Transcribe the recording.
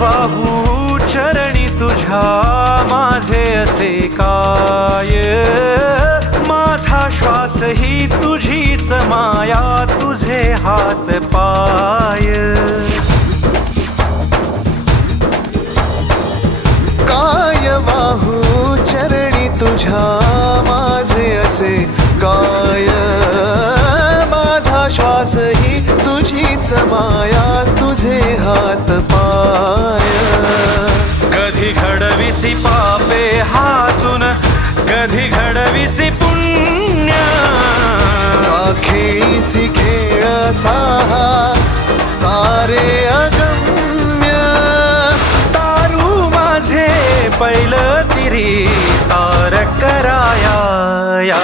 वाहू चरणी तुझ्या माझे असे काय, माझा श्वास ही तुझीच माया, तुझे हात पाय. काय वाहू चरणी तुझ्या माझे असे काय, माझा श्वास ही तुझीच माया, तुझे हात पाय. कधी घडविसी पापे हातून, कधी घडविसी पुण्य, खेळीसी खेळ साहा सारे अगम्य. तारू माझे पैल तिरी तार कराया.